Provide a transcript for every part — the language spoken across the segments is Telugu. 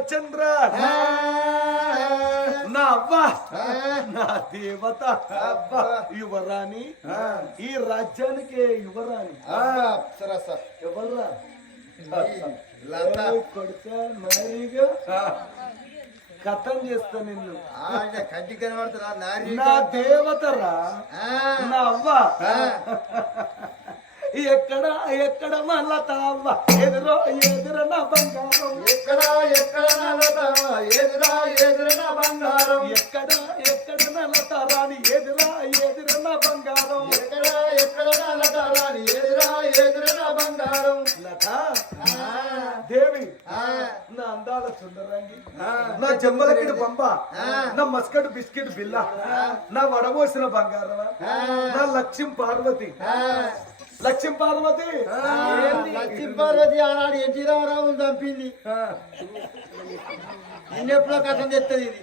రామచంద్ర నా అవ్వ నా దేవత. అబ్బా యువరాణి. ఈ రాజ్యానికి యువరాణి. కథం చేస్తా నిన్ను. కంటి కనబడుతున్నా నా దేవతరా? నా అవ్వ ఎక్కడ ఎక్కడ మళ్ళా తావ్వ ఎదురో ఎదుర నా బంగారం. ఎక్కడ ఎక్కడ నల్లతావా ఎదురా ఎదురన బంగారం. ఎక్కడ ఎక్కడ నల్లతారాని ఎదురా ఎదుర నా బంగారం. ఎక్కడ ఎక్కడ నల్లతారాని ఎదురా ఎదురన బంగారం. లత దేవి నా అందాల సుందరంగి నా జమ్మలకిడి పంప నా మస్కట్ బిస్కెట్ బిల్ల నా వడబోసిన బంగారమా? నా లక్ష్యం పార్వతి లక్ష్యం పార్వతి. లక్ష్మీ పార్వతి ఆనాడు ఎన్టీ రామారావు చంపింది. నిన్నెప్పుడో కథం చెప్తుంది ఇది.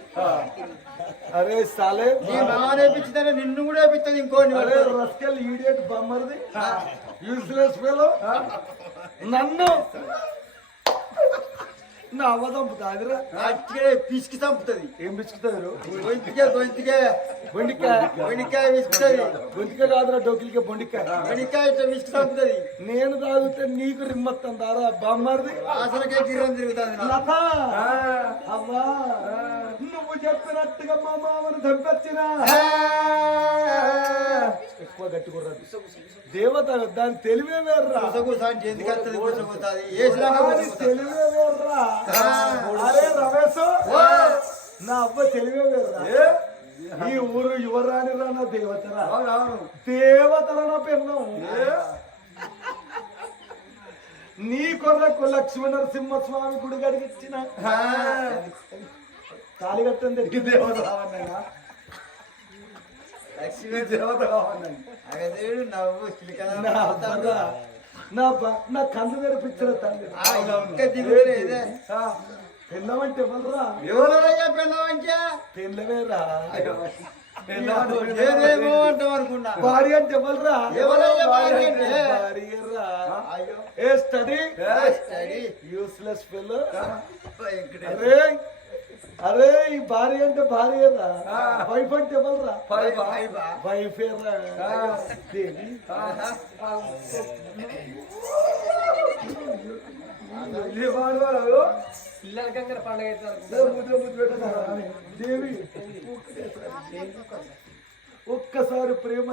అరే సాలే. నీ మానే పిచ్చితే నిన్ను కూడా పిచ్చది ఇంకోని రస్కల్ ఈడియట్ బొమ్మరిది. యూస్లెస్ ఫెలో నన్ను నా అవదంపు దాదిరా అట్టిగా పిసికి చంపుతుంది. ఏం పిచ్చుకుతారు గొంతుకే గొంతుకే బొండికాయ బొండికాయ విసుకుతుంది గొంతుకే కాదురా డోకిలికే బొండికాయ బొండికాయ ఇట్లా విసుకు చంపుతుంది. నేను తాగితే నీకు రిమ్మత్తం దారా బామ్మరిది. అసలుకే గిర్రం తిరుగుతుంది. లత! అవ్వా నువ్వు చెప్పినట్టుగా మా మామను చంపొచ్చినా. ఎక్కువ గట్టికుర్రదు. దేవత దాని తెలివే వేర్రా. తెలివే వేర్రా. అరే రమేశ్ నా అవ్వ తెలివే వేర్రా. ఈ ఊరు యువరాణి రా నా దేవతరా. దేవతల నా పెన్నం. నీ కొరకు లక్ష్మీ నరసింహస్వామి గుడి గడిగిచ్చిన కాలిగట్టం దగ్గర దేవత కావన్నాగా లక్ష్మీ దేవత కావన్నాయి అగదేవుడు నవ్వు చిలికల నా కళ్ళు తెరిపించిన. ఆ, పెళ్ళమంటే ఎవరురా ఎవరయ్యా పిల్లవంచా పెళ్ళవేరా భార్య అంటే ఎవరురా? భార్యరా. ఏ స్టడీ యూస్లెస్. అరే అరే ఈ భార్య అంటే భార్యరా వైఫ్ అంటే ఎవరురా? వైఫా? పిల్లల పండుగ అవుతారు ముద్ర ముద్ర పెట్టదా? దేవి. ఒక్కసారి ప్రేమ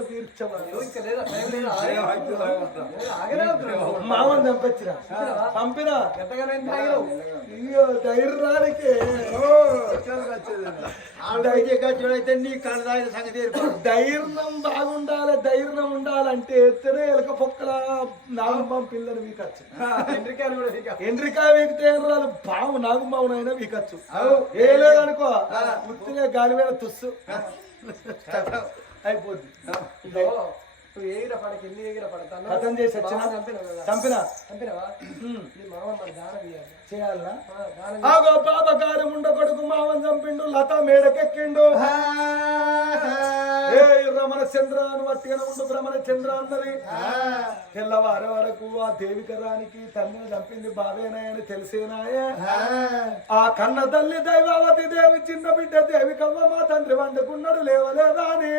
అవుతున్నావు మామని చంపచ్చిరా? పంపినా అయ్యో ధైర్యానికి. గచ్చుడైతే నీ సంగతి. ధైర్యం బాగుండాలి ధైర్యం ఉండాలంటే ఎత్తనే ఎలక పొక్కల నాగుంబాం పిల్లని వీకచ్చు. ఎండ్రికాయలు కూడా ఇక ఎండ్రికాయ వీకితే రాదు? బావు నాగుంబావునైనా వీకచ్చు. ఏ లేదనుకో ఉత్తినే గాలి మీద తుస్సు అయిపోద్ది ఇదో నువ్వు ఎగిర పడక ఎన్ని ఎగిర పడతాను కథం చేసి వచ్చిన చంపినావు కదా. చంపినా? చంపినావా? నీ మామ మరి దానం ఇయ్యాలి చేయాలనా? ఆ, దానం ఆగో బాబా గారు ముండ కొడుకు మావన్ చంపిండు లత మేడకెక్కిండు. ఏ రమణ చంద్ర అని వట్టిగా ఉండు భ్రమణ చంద్ర అన్నది తెల్లవారి వరకు ఆ దేవికరానికి తల్లిని చంపింది బావేనాయని తెలిసేనాయే ఆ. కన్న తల్లి దైవావతి దేవి చిన్న బిడ్డ దేవి కవ్వ మా తండ్రి వండుకున్నాడు లేవలేదా అని?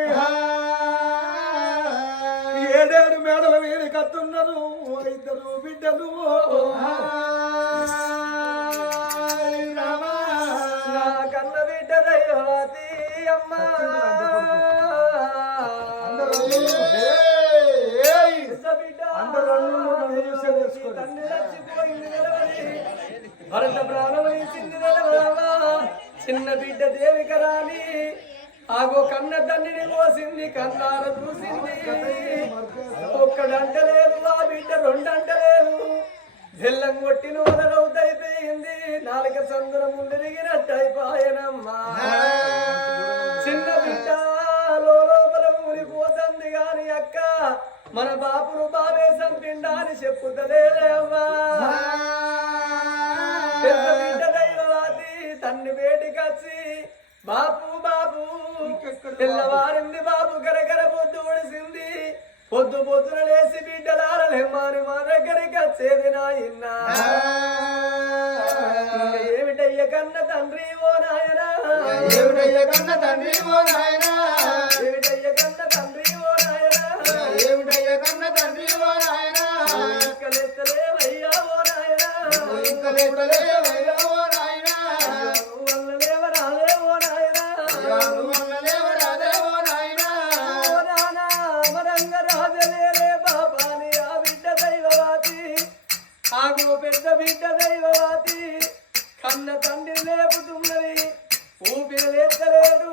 ఏడేడు మేడల వేడి కత్తున్నారు. ఇద్దరు బిడ్డలు. నా కన్న బిడ్డ దైవవతి అమ్మ. భరత ప్రాణం ఇచ్చింది నిలబడవా. చిన్న బిడ్డ దేవిక రాని ఆగో కన్న తండ్రిని మోసింది కన్నార చూసింది. ఒక్కడంటలేదు ఆ బిడ్డ రెండంటలేదు. జల్లం కొట్టిన వదలవుతైపోయింది నాలుక సందురం ముందరిగినట్టు చిన్న బిడ్డ లోపల ఊరిపోతుంది గాని అక్క మన బాపును బాబే సంపిండా అని చెప్పుతలేదమ్మా. పెద్ద బిడ్డ దైవవాది తన్ని వేటికొచ్చి బాపు బాపు తెల్లవారింది బాపు గరగర పొద్దు ఒడిసింది పొద్దు పొద్దున లేసి బిడ్డలారలేమ్మని మా దగ్గరికి వచ్చేది నాయనా ఏమిటయ్య కన్న తండ్రి ఓ నాయనా? ఏమిటయ్య కన్న తండ్రి ఓ నాయనా? ఏమిటయ్య కన్న తండ్రి ఓ నాయనా? ఏమిటయ్య కన్న తండ్రి ఓ నాయనా? లెక్కలెత్తలేవయ్యా ఓ నాయనా? ఇంకా లేపుతున్నది ఊపిరి లేస్తలేడు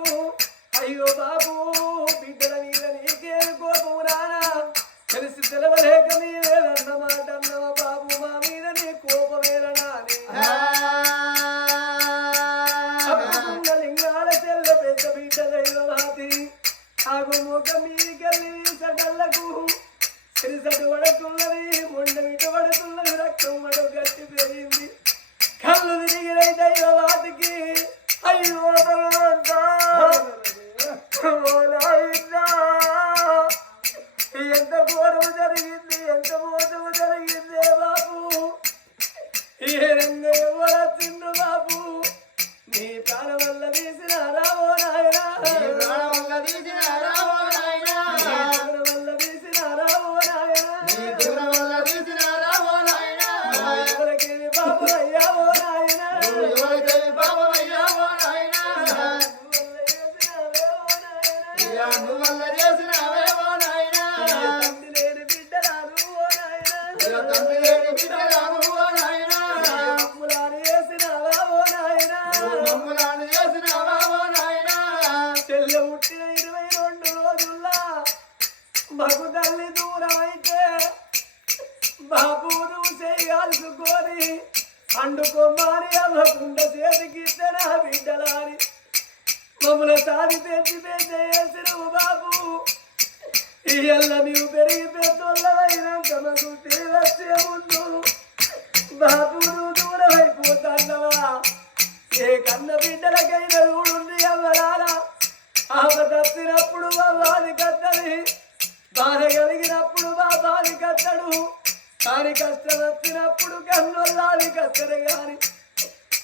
కాని కష్టం వచ్చినప్పుడు కన్నొల్లాది కత్తడు కానీ.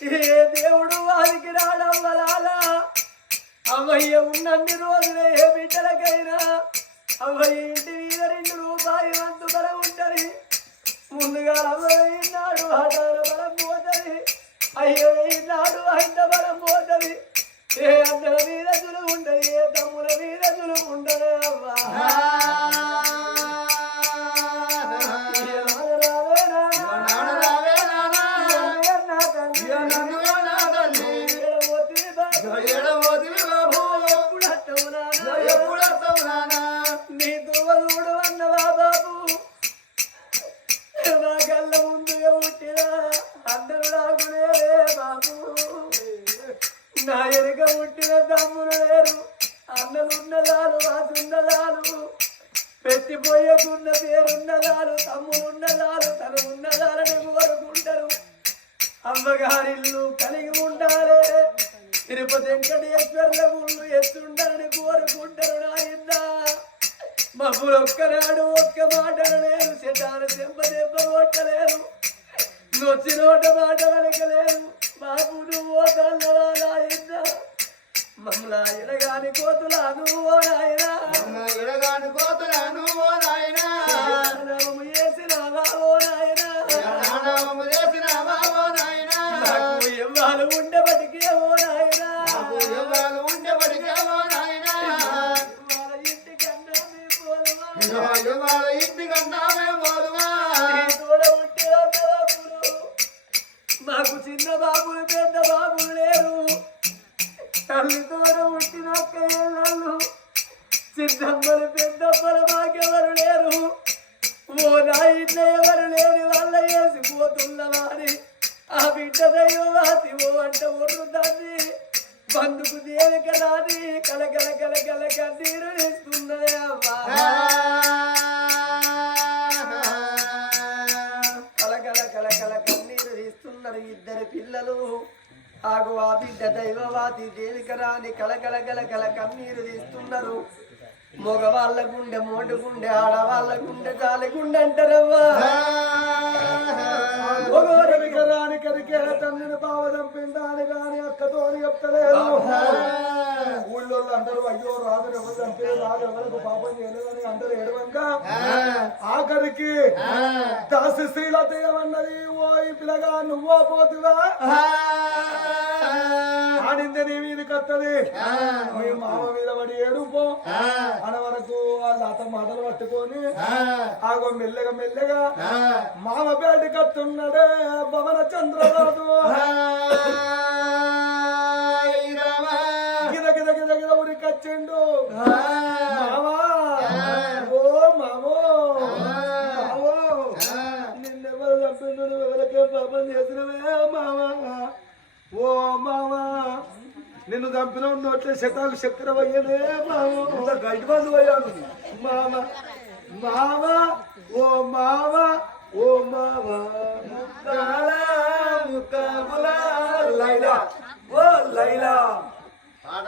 ఏ దేవుడు వారికి రావడం వల్ల అమ్మయ్య ఉన్నన్ని రోజులే ఏ బిడ్డలకైనా అమ్మయ్య ఇంటి మీద రెండు రూపాయలు వంతు బలం ఉంటది. ముందుగా అమ్మయ్యన్నాడు నాడు హఠాన బలం పోతుంది. అయ్యో ఈనాడు ఆయన బలం పోతుంది. ఏ అన్నల మీద చులు ఉండదు ఏ తమ్ముల మీద చులు ఉండదు అమ్మా నా ఎనుక పుట్టిన తమ్ముడు లేరు. అన్నలున్నదాలు వాసున్నదాలు పెట్టిపోయకున్న పేరున్నదాలు తమ్ముడున్నదాలు తను ఉన్నదాలని కోరుకుంటారు. అమ్మగారిల్లు కలిగి ఉండాలే. తిరుపతి వెంకటేశ్వర్ల ఊళ్ళు ఎత్తుండాలని కోరుకుంటారు నాయన. మబ్బులు ఒక్కనాడు ఒక్క మాట లేరు. చెటాను చెంప దెబ్బ కొట్టలేరు. నొచ్చి నోట మాట వెనకలేరు. బాబు నువ్వు నాయన మమ్మలా ఎడగాని కోతులా నువ్వు నాయన ఎడగాని కోతులను ఓ నాయనా నామము చేసినావా ఓ నాయన నానామము చేసినావా ఓ నాయనా నాకు ఇవ్వాలి ఉండబడికి ఓ నాయన నాకు ఎవరు ఉండే పడిగా ఓ నాయనా వాళ్ళ ఇంటికన్నా మీ పోలమా ఇదిగో ఇవాళ ఇంటికన్నా మేము పోదుమా నీ తోడ ఉంటే. మాకు చిన్న బాబులు పెద్ద బాబులు లేరు. తల్లి తోడ పుట్టిన అక్క చిన్నమ్మలు పెద్దమ్మలు మాకెవరు లేరు. ఓ నాయన ఎవరు లేని వాళ్ళ వేసిపోతున్నవారి ఆ బిడ్డ దైవవాతి ఓ అంట ఒర్రుదాన్ని. బందుకు దేవిక రాని కలకల కలకల కన్నీరు ఇస్తున్నదే తీస్తున్నారు ఇద్దరు పిల్లలు. ఆగు ఆ బిడ్డ దైవవాది దేవిక రాని కలకల కలకల కన్నీరు తీస్తున్నారు. మగవాళ్ళ గుండె మోటు గుండె ఆడవాళ్ళ గుండె జాలి గుండె అంటారవ్వా ఒకరికి రాని కరికే తల్లిని బావ చంపిండాని గాని అక్కతో చెప్తలేదు. ఊళ్ళో అందరూ అయ్యో రాదు ఎవరు చంపే రాదు ఎవరికి పాపం చేయలేదని అందరూ ఏడవంక ఆఖరికి దాసి శ్రీలత ఏమన్నది ఓ ఈ పిల్లగా నువ్వో పోతువా? ఆడింది నీ మీదకి వస్తుంది మీ మామ మీద పడి ఏడుపో. అన వరకు వాళ్ళ అత మాటలు పట్టుకొని ఆగో మెల్లగా మెల్లగా మామ బయటకు వస్తున్నాడే భవన చంద్రరాజు. గిద గిద గిద గిద ఉరికొచ్చిండు మామా ఓ మామో మామో నిన్నెవరు చంపిండు? ఎవరికే పాపం చేసినవే మామా ఓ మామా నిన్ను చంపిన నోట్లే శతాకు చక్కెర అయ్యనే మామో గడ్డి మందు అయ్యాను మామ మామ ఓ మామ ఓ మామ లైలా. ఓ లైలా. పాట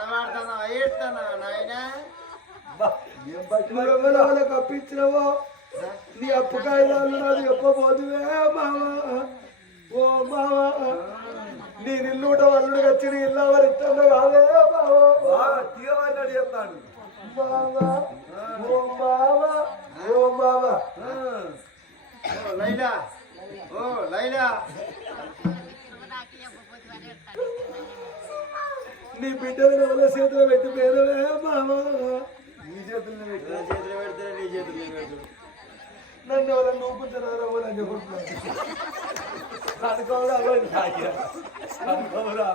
నాయనా? కప్పించినవో? నీ అప్పు కాగితాలు నాది చెప్పబోతువే మామ ఓ మామ నీ నిల్లుట వల్లుడు వచ్చి నీ ఇల్లు ఎవరు ఇస్తుందో కాదే తీయమన్నాడు చెప్తాడు మామ ఓ మామ ఓ మామ ఓ లైలా. ఓ లైలా. నీ బిడ్డలు ఎవరి చేతిలో పెట్టి పేరువే మామ నీ చేతుల్లో పెట్టి. చేతిలో పెడితే నీ చేతిలో పెడుతుంది నన్ను ఎవరైనా నూపుతున్నారో అని చెప్పుకుంటున్నాను అనుకోవడం. అనుకోవరా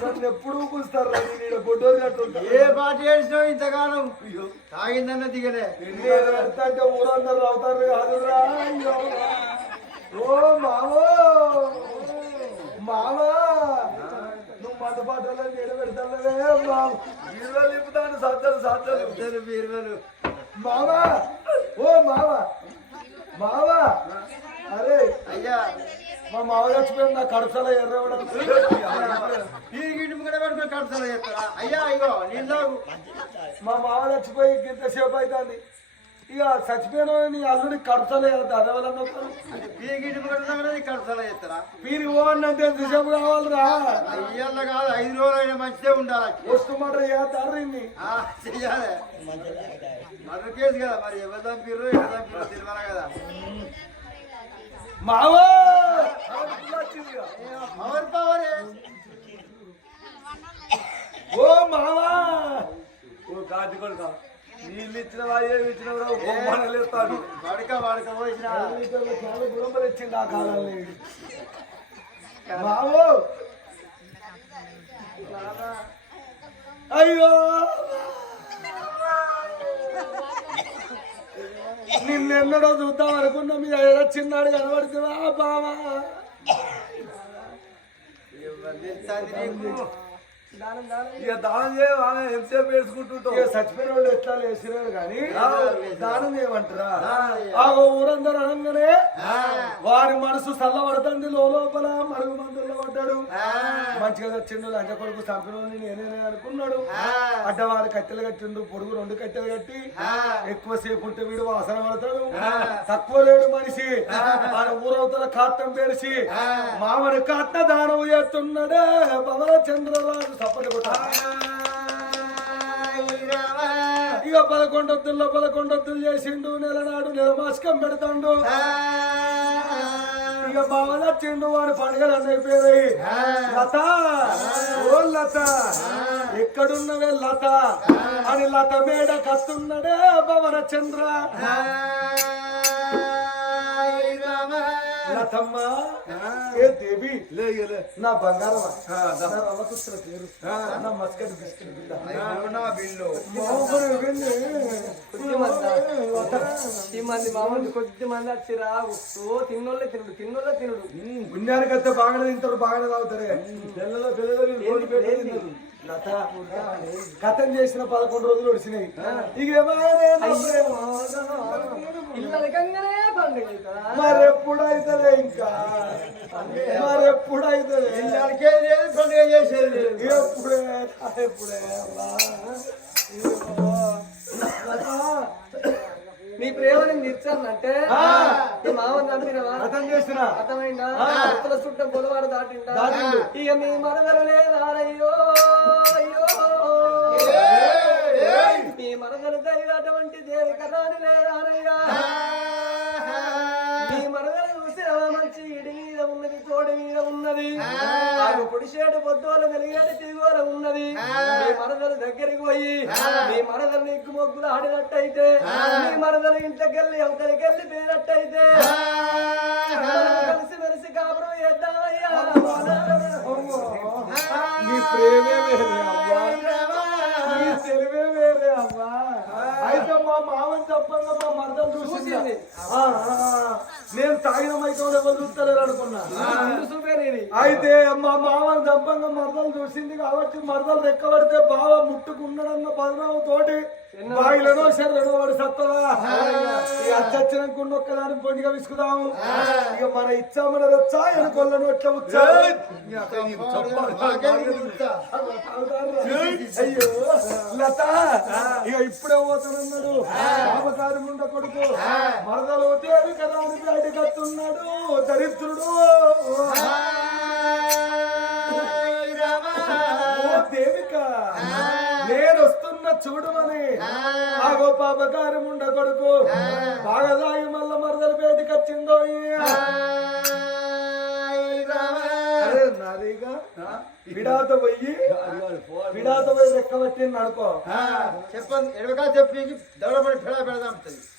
నన్ను ఎప్పుడు ఊపిస్తారు నేను గొడ్డోరు కట్టుంటాను ఏ పాట ఏడిచినావు ఇంతకాలం? తాగిందన్న దిగలే. పెడతాంటే ఊరందరూ అవుతారు కాదురా అయ్యో. ఓ మావో. మావా. నువ్వు మంట పాటలో పెడతానులే మావ వీళ్ళు నింపుతాను సజ్జలు సజ్జలు ఇద్దరు బీరువలు. మావా! ఓ మావా! మావా! అరే అయ్యా. మా మావ చచ్చిపోయింది నా కడుపులో ఎర్రవడం ఈ గిడ్డు కూడా పెట్టుకుని చెప్తారా అయ్యా ఇగో నీళ్ళు మా మావ చచ్చిపోయి ఇంతసేపు అవుతుంది ఇక చచ్చిపోయిన నీ అల్లుడి కడుపులో అదవలన్న ఈ గిడ్డు కూడా కడుపులో చెప్తారా మీరు ఓ అన్నంటే ఎంతసేపు కావాలిరా. అయ్యల్ల కాదు ఐదు రోజులు అయినా మంచిదే ఉండాలి. వస్తు మాట చేస్తారింది ఆ, చెయ్యాలి. మర్ర కేసు కదా మరి ఎవరు చంపిర్రు ఎవరు చంపిర్రు తెలియాలి కదా. మావో! Power power. ఓ మావా! ఓ కాటి కొడుక. నీళ్ళు ఇచ్చినవా ఏమి ఇచ్చినవరా బొమ్మలు వడక వడక పోసిన చాలా గురంబలు ఇచ్చింది ఆ మావో అయ్యో! నిన్నెన్నడో చూద్దాం అనుకున్నా మీ ఏదో చిన్నాడు కనబడుతుందా బావా! ఇక దానం చేయవాలి ఎంతసేపు వేసుకుంటుంటావు? ఇక చచ్చిపోయిన వాళ్ళు ఎట్లా కానీ దానం ఏమంటారా ఆ ఊరందరూ అనగానే వారి మనసు చల్లబడుతుంది లోపల మరుగు మందుల్లో పడ్డాడు. మంచిగా వచ్చిండు లంచ కొడుకు చంపినోని నేనే అనుకున్నాడు. అడ్డవాడు కట్టెలు కట్టిండు పొడుగు రెండు కట్టెలు కట్టి ఎక్కువసేపు ఉంటే వీడు వాసన పడతాడు. తక్కువ లేడు మనిషి. మన ఊరవతల కాట్టం పేరిసి మామని కట్ట దానం చేస్తున్నాడే. పవన చంద్రరాజు సప్పటి ఇక పదకొండొత్తుల్లో పదకొండొత్తులు చేసిండు నెలనాడు నెలమాసకం పెడతాడు ఇక బాగా నచ్చిండు వాడి పండుగలు అన్నీ లత ఓ లత ఎక్కడున్నవే లత అని లత మేడ కత్తున్నడే భవన చంద్ర లతమ్మ ఏ దేవి? నా బంగారమా నా రవకుస్తుల పేరు. నా మస్కట్ బిస్కెట్ బిడ్డ. బిల్లు. మామూలు ఇవన్నీ. ఈ మంది మామూలు కొద్ది మంది వచ్చిరా ఓ తిన్నోళ్ళే తినుడు తిన్నోళ్ళే తినుడు. పుణ్యానికైతే బాగానే తింటారు బాగానే తాగుతారే. పిల్లలు పిల్లలు కథం చేసిన పదకొండు రోజులు వచ్చినాయి ఇక ఏమైనా మరెప్పుడైతలే ఇళ్ళకే లేదు పండుగ చేసేది. ఎప్పుడే? ఎప్పుడే. నీ ప్రేమ నేను తీర్చానంటే నీ మామని నమ్మినవా అర్థం చేసిన. అర్థమైందా? భక్తుల చుట్టం పొలవాడు దాటిందా. ఇక మీ మరదలు లేదారయ్యో అయ్యో మీ మరదలు దైవటువంటి దేవి కథాని లేదారయ్యా మీ మంచి ఇడి మీద ఉన్నది తోడి మీద ఉన్నది. ఆమె పొడిసేడు పొద్దుల వెలిగేడు తిరుగోల ఉన్నది. మీ మరదలు దగ్గరికి పోయి మీ మరదలు నీకు మొగ్గులు ఆడినట్టయితే మీ మరదలు ఇంట్లోకెళ్ళి అవతలికి వెళ్ళి పోయినట్టయితే కలిసి మెలిసి కాపురం చేద్దామయ్యా. ప్రేమే అవ్వా అయితే మా మామని చెప్పంగా మా చూసింది. ఆ, ఆ. నేను తాగిన మైకం ఎవరు చూస్తలేరు అనుకున్నా. అయితే మా మామని దబ్బంగా మరదలు చూసింది కాబట్టి మరదలు రెక్కబడితే బావ ముట్టుకున్నాడన్న బదనామ తోటి బాయిలనో శరీరనో వాడు సత్తరా? ఇక అచ్చచ్చినాక ఒక్కదాని పొండిగా విసుకుదాము. ఇక మన ఇచ్చా మన రచ్చా ఎనుకొల్లను ఎట్లా వచ్చా అయ్యో లత! ఇక ఇప్పుడే పోతానన్నాడు. బాబకారి ముండ కొడుకు. మరదలు దేవి కదా అని బయటకు వస్తున్నాడు దరిద్రుడు ఓ దేవిక! నేను వస్తున్న చూడమని ఆగో పాపకారి ముండ కొడుకు. బాగా తాగి మల్ల మరదలు బయటకు వచ్చిందో అరే నాదిగా విడాత పోయి. విడాత పోయి లెక్క పట్టింది అనుకో. చెప్పండి ఎడవకా చెప్పి దౌడపడి పెడ పెడదాం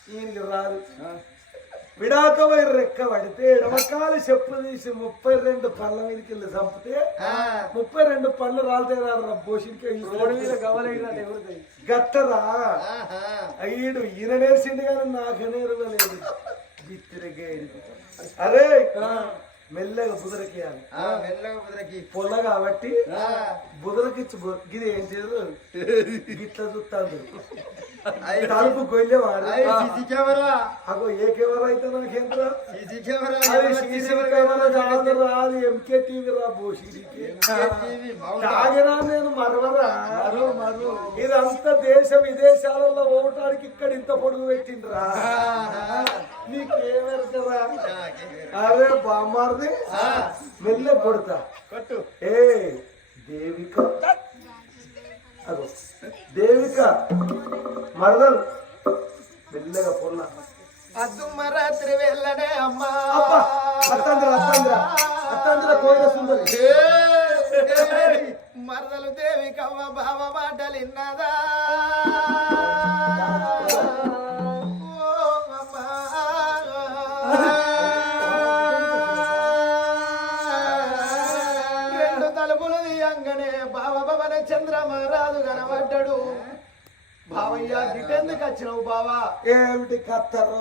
వీళ్ళు రాదు? విడాక పోయి రెక్క పడితే ఎడమకాలి చెప్పు తీసి ముప్పై రెండు పళ్ళ మీదకి వెళ్ళి చంపితే ముప్పై రెండు పళ్ళు రాలితే ఎగురుతాయి గట్టరా అయ్యడు ఈయన నేర్చిండు కానీ నాకు నేర్వలేదు అరే మెల్లగా బుదరకేయాలి మెల్లగా కుదిరకి పొల్ల కాబట్టి బుదరకిచ్చి బు- గిది ఏం చేయదు? గిట్ల చూస్తాడు తలుపు గొల్లెవాడు సీసీ కెమెరా. అగో ఏ కెమెరా అయితే నాకేంద్రా రాదు ఎంకే టీవీ రా తాగినా నేను మరవరా? ఇదంతా దేశ విదేశాలలో ఓటానికి ఇక్కడ ఇంత పొడుగు పెట్టిండ్రా? నీకేమెరకరా అరే బామ్మారిది మెల్ల కొడతా కట్టు. ఏ దేవిక. అగో. దేవిక మరదలు. మెల్లగా పొల్ల అద్దుమ్మ రాత్రి వెళ్ళనే అమ్మా. అబ్బా అత్తంద్ర అత్తంద్ర. అత్తంద్ర కోయిల సుందరి. మరదలు దేవి కవ్వ బావ మాటలు గిటెందుకు వచ్చినావు బావా? ఏమిటి కత్తరు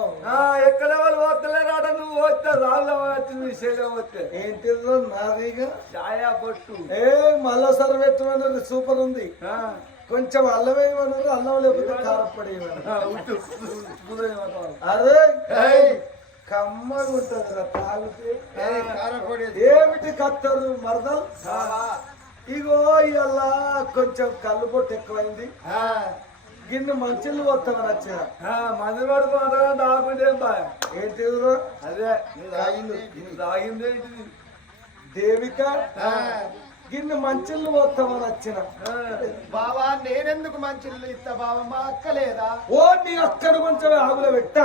ఎక్కడ వాళ్ళు పోతలేరాట నువ్వు వస్తే రాళ్ళ వచ్చింది విషయంలో వస్తే ఏంటిదో నాదిగా ఛాయా బొట్టు. ఏ మళ్ళీసారి పెట్టమన్నారు సూపర్ ఉంది. కొంచెం అల్లం వేయమన్నారు అల్లం లేకపోతే కారపడి. అరే కమ్మగా ఉంటుంది తాగితే. ఏమిటి కత్తరు మరదల్ ఇగో ఇలా కొంచెం కళ్ళు పొట్టు ఎక్కువైంది. గిన్నె మంచిలు వస్తామని వచ్చిన ఆ, మంది డాకుంటే బాయ్ ఏంటి అదే తాగింది. దేవిక? గిన్నె మంచిలు వస్తామని వచ్చిన. బావా నేనెందుకు మంచి ఇస్తా బావ? మా అక్క లేదా? ఓ నీ అక్కను కొంచెం ఆగుల పెట్ట.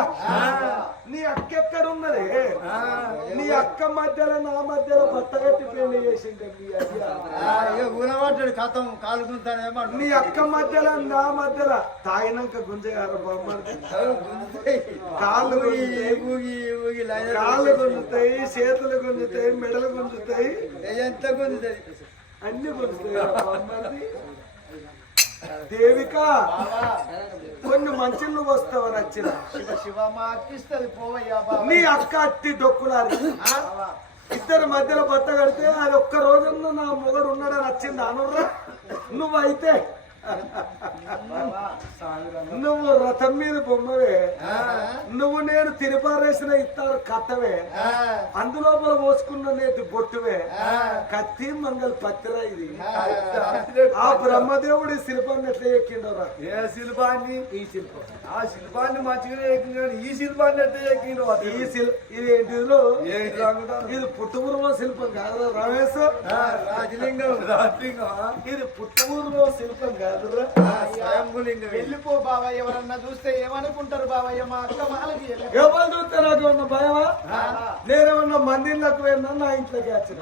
నీ అక్క ఎక్కడ ఉన్నది నీ అక్క మధ్యలో నా మధ్యలో కొత్త కట్టి పెళ్ళి ఊనమాటాడు కథం కాలు గుంతానేమో నీ అక్క మధ్యలో నా మధ్యలో తాగినాక గుంజగారు బొమ్మలు కాళ్ళు ఊగి గుంజుతాయి, ఊగి కాళ్ళు గుంజుతాయి చేతులు గుంజుతాయి మెడలు గుంజుతాయి. ఎంత గుంజుతుంది అన్ని బొమ్మల్ని. దేవిక కొన్ని మంచిళ్ళు పోవయ్యా బావ నీ అక్క అట్టి డొక్కులారి. ఇద్దరి మధ్యలో బట్ట కడితే అది ఒక్క రోజున నా మొగడు ఉన్నాడని వచ్చింది అనుర్రా. నువ్వైతే నువ్వు రథం మీద బొమ్మవే. నువ్వు నేను తిరుపారేసిన ఇస్తారు కట్టవే. అందులోపల పోసుకున్న నేతి బొట్టువే. కత్తి మంగళ పత్తిరా ఇది. ఆ. బ్రహ్మదేవుడి శిల్పాన్ని ఎట్లా ఎక్కిండోరా ఏ శిల్పాన్ని? ఈ శిల్పం. ఆ శిల్పాన్ని మంచిగానే ఎక్కింది కానీ ఈ శిల్పాన్ని ఎట్లా ఎక్కిండు ఈ శిల్ ఇది ఏంటి? ఇది పుట్టుమూరులో శిల్పం కాదురా రమేష్ రాజలింగం. రాజలింగం. ఇది పుట్టుమూరులో శిల్పం స్వయంభులింగం వెళ్ళిపో బావయ్య ఎవరన్నా చూస్తే ఏమనుకుంటారు బావయ్య? మా అక్క మాలకి ఎవరు చూస్తే నాకు ఉన్న భయమా? నేనేమన్నా మందిర్లకు పోయినా నా ఇంట్లోకి వచ్చిన?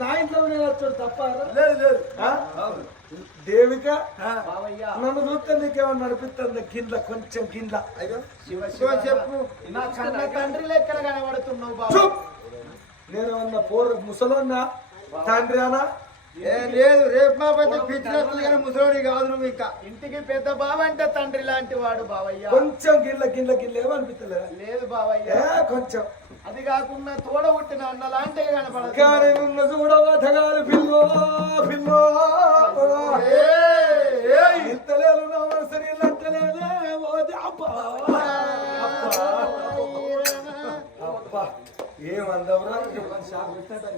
నా ఇంట్లో నేను వచ్చాడు తప్ప లేదు లేదు. దేవిక బావయ్య. నన్ను చూస్తే నీకేమన్నా నడిపిస్తుంది కింద కొంచెం కింద. శివ శివ చెప్పు. నా కన్న తండ్రి లెక్కన కనబడుతున్నావు బావ. చూప్! నేనేమన్నా పోరు ముసలోన్నా? తండ్రి అనా? లేదు రేపు మా పెద్ద పిచ్చినట్లు కానీ ముసలోడి కాదు నువ్వు ఇంకా. ఇంటికి పెద్ద బావ అంటే తండ్రి లాంటి వాడు బావయ్య. కొంచెం గిల్ల గిల్ల గిల్ల ఏమనిపిస్తలే లేదు బావయ్య. కొంచెం. అది కాకుండా తోడ పుట్టిన అన్న లాంటి కనపడదు. కానీ నిన్ను చూడవా ధగాలి పిల్లో పిల్లో ఇంతలేదు నా మనసు నీళ్ళంటలేదే ఓ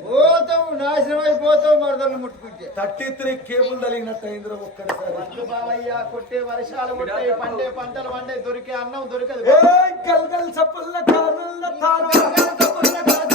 పోతావు నాశనం అయిపోతావు మరదలు ముట్టుకుంటే. థర్టీ త్రీ కేబుల్ తగినట్టు అయిందిరా ఒక్కడిసారి వద్దు బావయ్య కొట్టే వర్షాలు కొట్టే పండే పంటలు పండే దొరికే అన్నం దొరకదు. ఏ గల్ గల్ చప్పుల్ల కారుల్ల తారు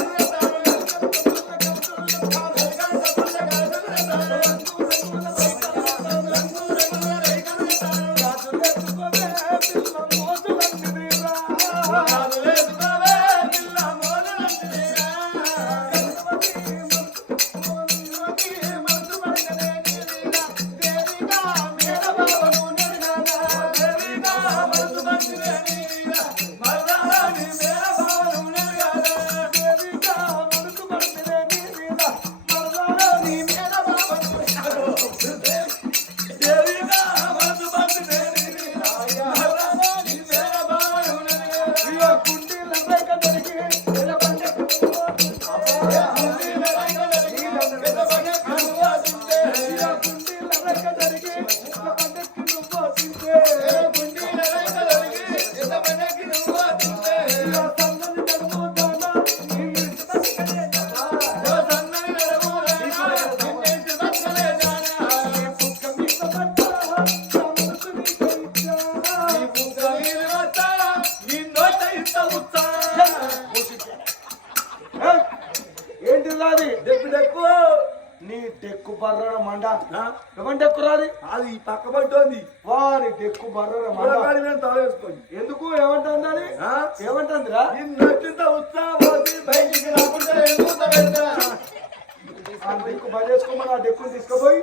పట్టుకుంది వారి డెక్కు చూడగాడి నేను తాగేసుకోండి ఎందుకు? ఏమంటుంది అది? ఆ? ఏమంటుందిరా? నిన్నొచ్చింత ఉత్సాహం బయటికి రాకుండా ఎందుకు పెడతా ఆ డెక్కు బజేసుకోమని ఆ డెక్కుని తీసుకుపోయి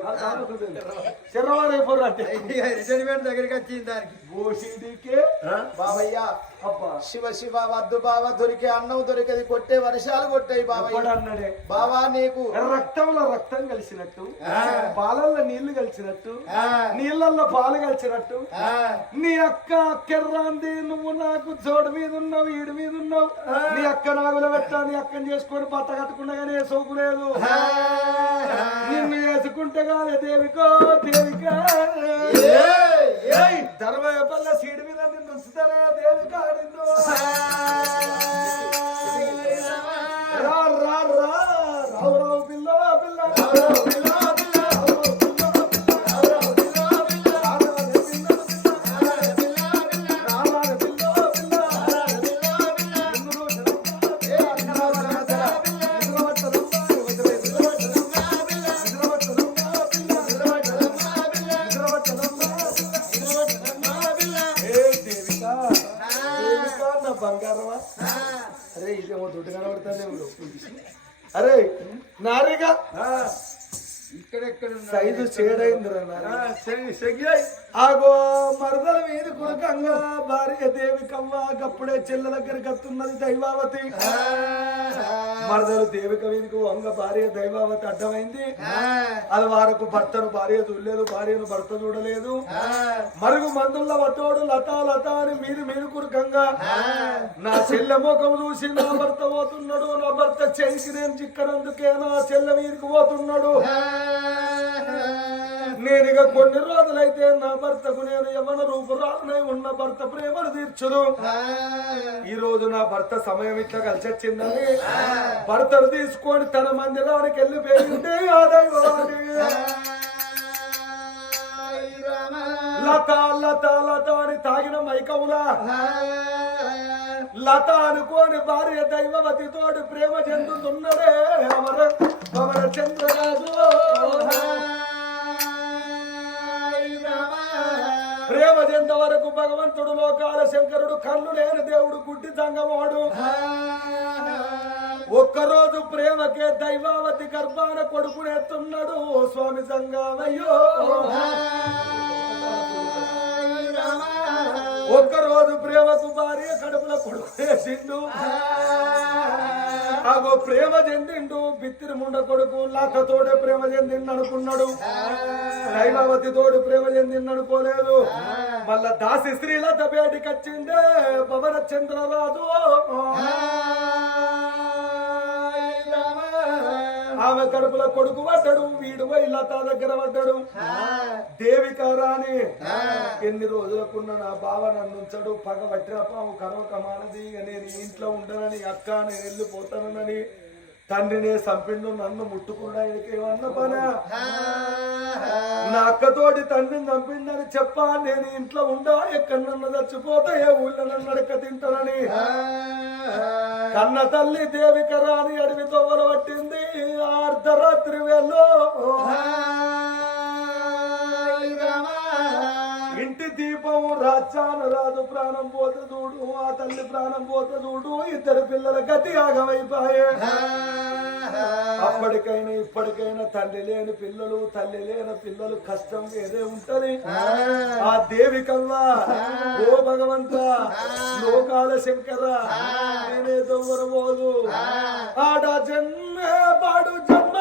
చిన్నవాడు అయిపోరు అంటే రిటైర్మెంట్ దగ్గరికి వచ్చింది దానికి. ఓసిడికే బావయ్య అబ్బా. శివ శివ వద్దు బావ దొరికే అన్నం దొరికేది కొట్టే వర్షాలు కొట్టాయి ఎప్పుడు అన్నాడే? బావా నీకు రక్తంలో రక్తం కలిసినట్టు పాలల్లో నీళ్ళు కలిసినట్టు నీళ్ళల్లో పాలు కలిసినట్టు నీ అక్క అక్కెర్రాంది నువ్వు నాకు జోడు మీద ఉన్నావు ఈడు మీద ఉన్నావు నీ అక్క నాగుల పెట్టా నీ అక్కని చేసుకొని బట్ట కట్టకుండా కానీ సోకు లేదు. నిన్ను వేసుకుంటే కాదు దేవికో దేవిక. ధర్మయ్య పల్ల సీడ్ మీద నిన్ను ఉంచుతారా? దేవిక కాడిందో సైజు చేడైందిరా ఆగో మరదల మీద కురకంగా భార్య దేవి కవ్వ గప్పుడే చెల్ల దగ్గరికి వస్తున్నది దైవావతి. మరదలు దేవిక మీదకు వంగ భార్య దైవావతి అడ్డమైంది అది వారకు భర్తను భార్య చూడలేదు భార్యను భర్త చూడలేదు. మరుగు మందుల వటోడు లత లత అని మీరు మీరు కురకంగా. నా చెల్లె ముఖం చూసి నా భర్త పోతున్నాడు నా భర్త చెయ్యికి నేను చిక్కనందుకే నా చెల్లె మీదకి పోతున్నాడు. నేను ఇక కొన్ని రోజులైతే నా భర్తకు నేను యవన రూపురాలనై ఉన్న భర్త ప్రేమను తీర్చును. ఈ రోజు నా భర్త సమయం ఇట్లా కలిసి వచ్చిందని భర్తను తీసుకొని తన మందిరానికి వెళ్ళి పెరిగింటే ఆదాయవాడి లత లత లత అని తాగిన మైకములా లత అనుకోని భార్య దైవవతి తోడు ప్రేమ చెందుతున్నదే. అమర అమర చంద్రరాజు. భగవంతుడు లోకాల శంకరుడు కళ్ళు లేని దేవుడు గుడ్డి తంగవాడు ఒక్కరోజు ప్రేమకే దైవావతి గర్భాన కొడుకునెత్తున్నాడు స్వామి సంగమయ్యో. ఒక్కరోజు ప్రేమకు భార్య కడుపుల కొడుకు వేసిండు అగో ప్రేమ చెందిండు బిత్తిరి ముండ కొడుకు లత తోడే ప్రేమ చెందిండు అనుకున్నాడు. దైవావతి తోడు ప్రేమ చెందిండు అనుకోలేదు. మళ్ళా దాసి స్త్రీలత బయటికి వచ్చిండే పవన చంద్రరాజు ఆమె కడుపుల కొడుకు పడ్డాడు వీడు లత దగ్గర పడ్డాడు. దేవిక రాణి ఎన్ని రోజులకున్న నా బావ నన్ను ఉంచడు పగ పట్టిన పాము కరవక మానది ఇక నేను ఇంట్లో ఉండనని అక్క నేను వెళ్ళిపోతానని తండ్రినే చంపిండు నన్ను ముట్టుకున్నా ఏమన్న పనా. నా అక్కతోటి తండ్రిని చంపిందని చెప్పా నేను ఇంట్లో ఉండా ఎక్కడన్నా చచ్చిపోతా ఏ ఊళ్ళో నన్ను అడక తింటానని. కన్న తల్లి దేవిక రాని అడవి తొవ్వల పట్టింది అర్ధరాత్రి వేళలో. ఇంటి దీపం రాజ్యాన రాజు ప్రాణం పోత చూడు ఆ తల్లి ప్రాణం పోత చూడు ఇద్దరు పిల్లల గతి ఆగమైపోయే. అప్పటికైనా ఇప్పటికైనా తండ్రి లేని పిల్లలు తల్లి లేని పిల్లలు కష్టం వేరే ఉంటది. ఆ దేవి కల్లా ఓ భగవంత లోకాల శంకర నేనే దొంగరబోదు ఆడ జన్మ పాడు జన్మగా